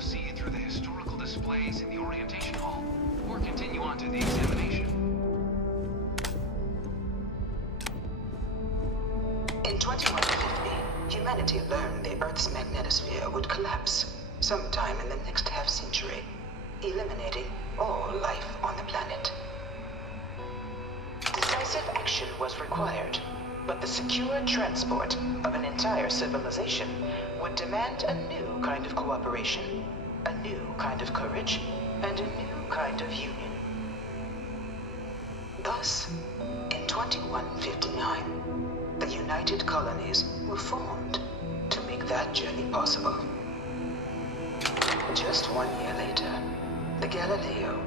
proceed through the historical displays in the orientation hall, or continue on to the examination. In 2150, humanity learned the Earth's magnetosphere would collapse sometime in the next half-century, eliminating all life on the planet. Decisive action was required, but the secure transport of an entire civilization would demand a new kind of cooperation, a new kind of courage, and a new kind of union. Thus, in 2159, the United Colonies were formed to make that journey possible. Just 1 year later, the Galileo,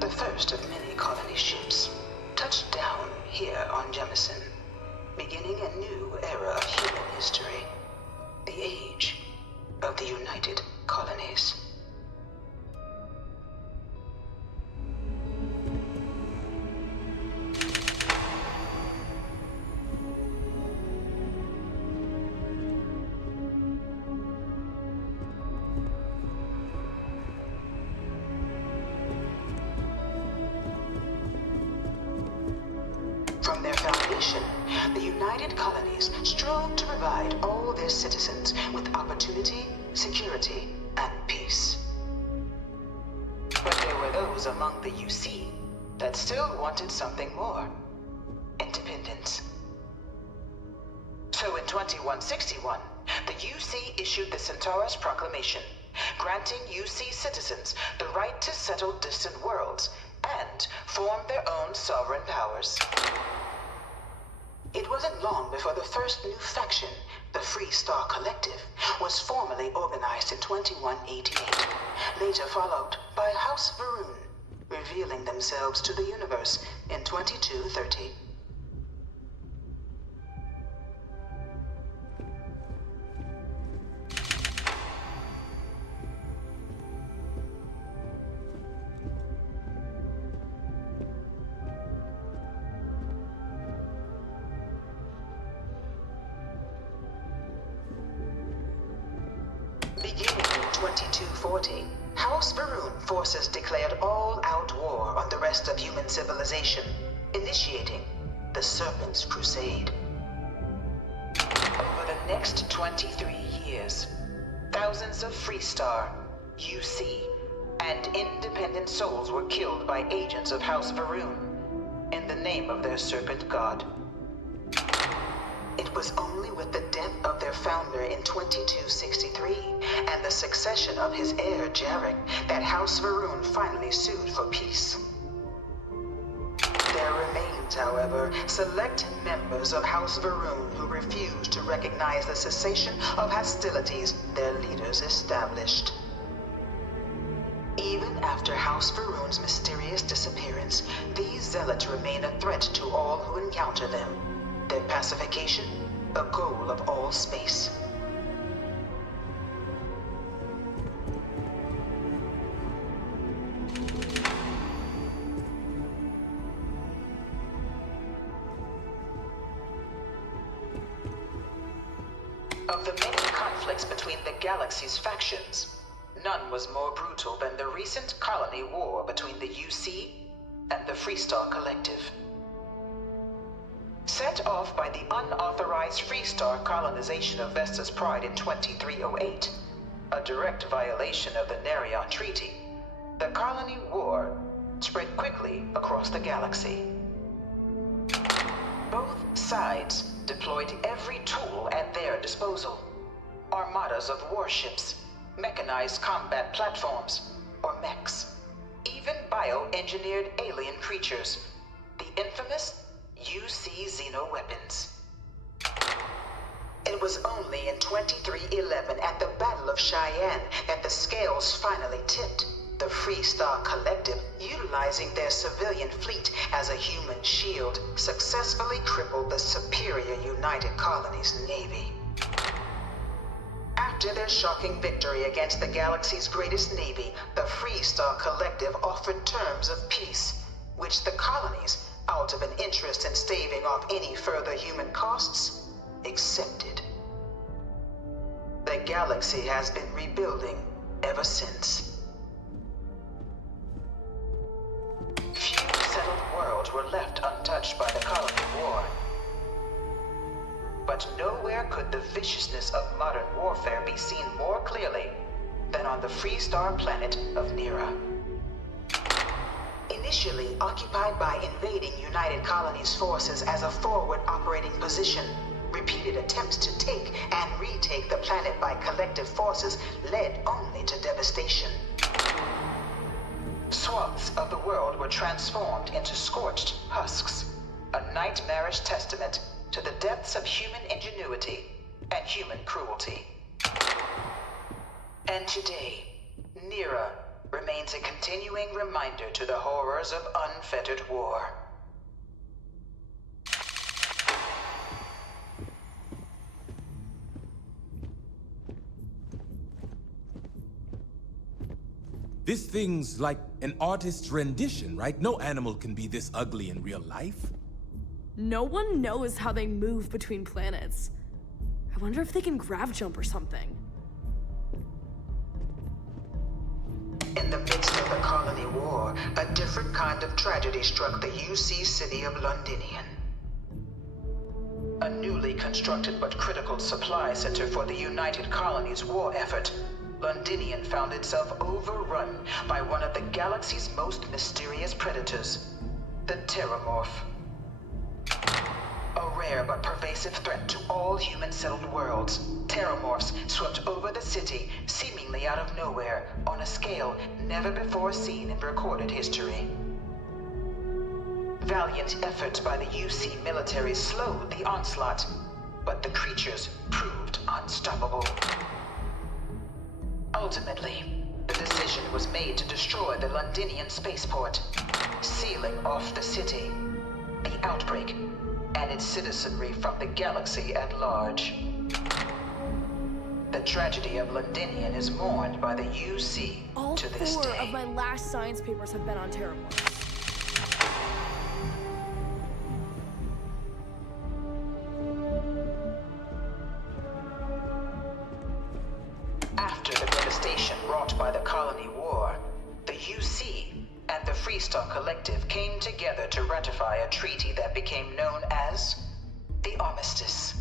the first of many colony ships, touched down here on Jemison, beginning a new era of human history, the age of the United Colonies. From their foundation, the United Colonies strove to provide all their citizens with opportunity, security, and peace. But there were those among the UC that still wanted something more: independence. So in 2161, the UC issued the Centaurus Proclamation, granting UC citizens the right to settle distant worlds and form their own sovereign powers. It wasn't long before the first new faction, the Free Star Collective, was formally organized in 2188, later followed by House Varun, revealing themselves to the universe in 2230. Beginning in 2240, House Varun forces declared all-out war on the rest of human civilization, initiating the Serpent's Crusade. Over the next 23 years, thousands of Freestar, UC, and independent souls were killed by agents of House Varun in the name of their serpent god. It was only with the death of their founder in 2263 and the succession of his heir Jarek that House Varun finally sued for peace. There remained, however, select members of House Varun who refused to recognize the cessation of hostilities their leaders established. Even after House Varun's mysterious disappearance, these zealots remain a threat to all who encounter them. Their pacification, a goal of all space. Of the many conflicts between the galaxy's factions, none was more brutal than the recent colony war between the UC and the Freestar Collective. Set off by the unauthorized Freestar colonization of Vesta's Pride in 2308, a direct violation of the Nerion Treaty, the colony war spread quickly across the galaxy. Both sides deployed every tool at their disposal: armadas of warships, mechanized combat platforms, or mechs, even bioengineered alien creatures, the infamous UC xeno-weapons. It was only in 2311 at the Battle of Cheyenne that the scales finally tipped, the Freestar Collective, utilizing their civilian fleet as a human shield, successfully crippled the superior United Colonies Navy. After their shocking victory against the galaxy's greatest navy, the Freestar Collective offered terms of peace, which the colonies, out of an interest in staving off any further human costs, accepted. The galaxy has been rebuilding ever since. Few settled worlds were left untouched by the colony war. But nowhere could the viciousness of modern warfare be seen more clearly than on the Freestar planet of Nira. Initially occupied by invading United Colonies forces as a forward operating position, repeated attempts to take and retake the planet by collective forces led only to devastation. Swaths of the world were transformed into scorched husks, a nightmarish testament to the depths of human ingenuity and human cruelty. And today, Nira remains a continuing reminder to the horrors of unfettered war. This thing's like an artist's rendition, right? No animal can be this ugly in real life. No one knows how they move between planets. I wonder if they can grav jump or something. In the midst of the colony war, a different kind of tragedy struck the UC city of Londinian. A newly constructed but critical supply center for the United Colonies' war effort, Londinian found itself overrun by one of the galaxy's most mysterious predators, the Terramorph. A rare but pervasive threat to all human-settled worlds, Terramorphs swept over the city, seemingly out of nowhere, on a scale never before seen in recorded history. Valiant efforts by the UC military slowed the onslaught, but the creatures proved unstoppable. Ultimately, the decision was made to destroy the Londinian spaceport, sealing off the city, the outbreak, and its citizenry from the galaxy at large. The tragedy of Londinian is mourned by the UC All to this 4 day. of my last science papers have been on Terramorph. After the devastation wrought by the colony war, the UC and the Freestar Collective came together to ratify a treaty that became known as the Armistice.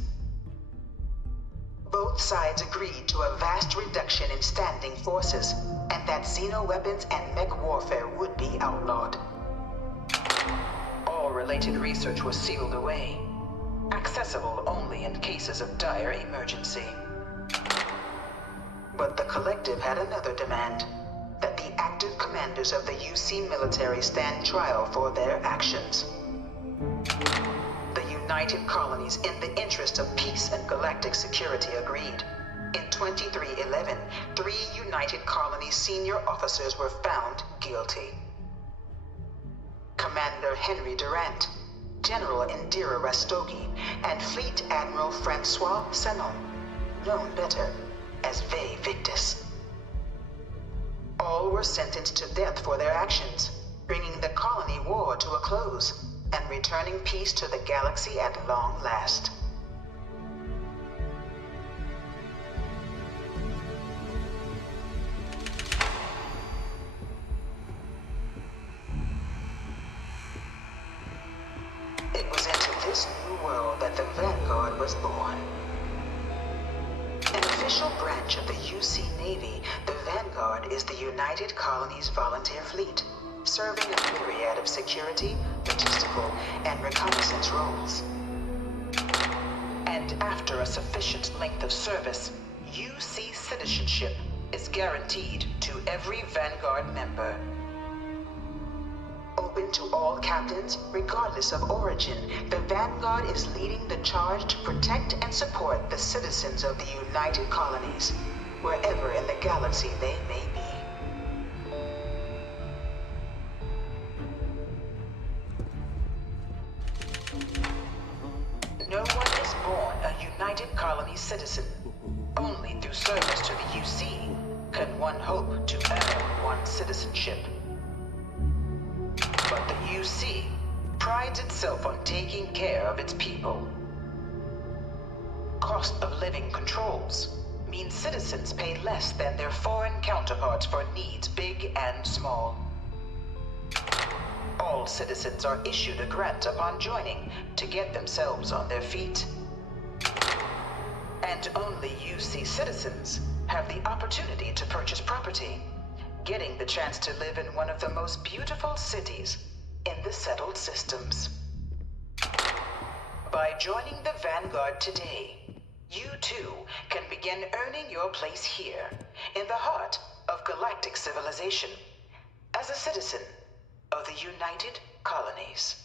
Both sides agreed to a vast reduction in standing forces, and that xeno-weapons and mech warfare would be outlawed. All related research was sealed away, accessible only in cases of dire emergency. But the Collective had another demand, that the active commanders of the UC military stand trial for their actions. The United Colonies, in the interest of peace and galactic security, agreed. In 2311, 3 United Colonies senior officers were found guilty. Commander Henry Durant, General Indira Rastogi, and Fleet Admiral Francois Sanon, known better as Ve Victus. All were sentenced to death for their actions, bringing the colony war to a close and returning peace to the galaxy at long last. It was into this new world that the Vanguard was born. An official branch of the UC Navy, the Vanguard is the United Colonies Volunteer Fleet, serving a myriad of security, logistical, and reconnaissance roles. And after a sufficient length of service, UC citizenship is guaranteed to every Vanguard member. Open to all captains, regardless of origin, the Vanguard is leading the charge to protect and support the citizens of the United Colonies, wherever in the galaxy they may be. No one is born a United Colonies citizen. Only through service to the UC can one hope to earn one's citizenship. But the UC prides itself on taking care of its people. Cost of living controls, means citizens pay less than their foreign counterparts for needs big and small. All citizens are issued a grant upon joining to get themselves on their feet. And only UC citizens have the opportunity to purchase property, getting the chance to live in one of the most beautiful cities in the settled systems. By joining the Vanguard today, you too can begin earning your place here, in the heart of galactic civilization, as a citizen of the United Colonies.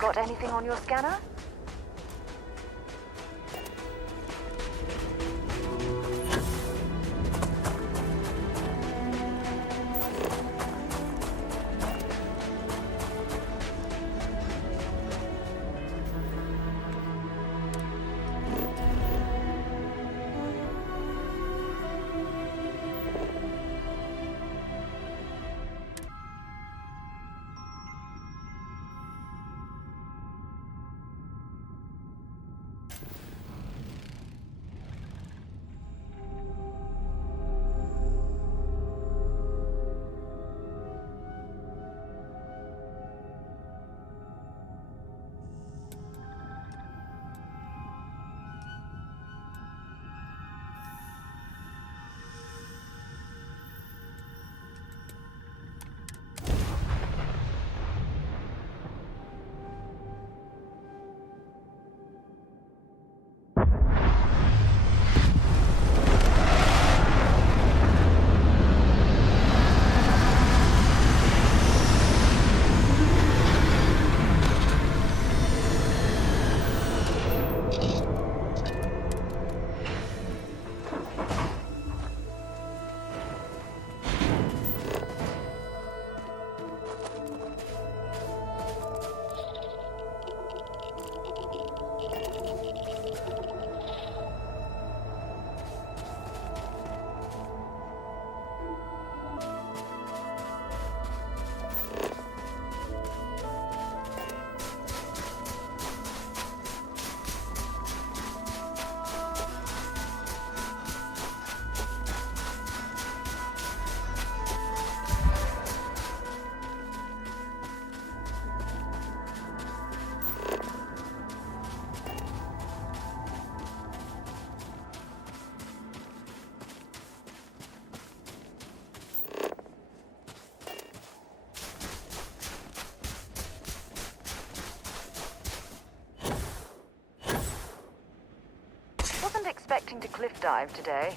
Got anything on your scanner? wasn't expecting to cliff dive today.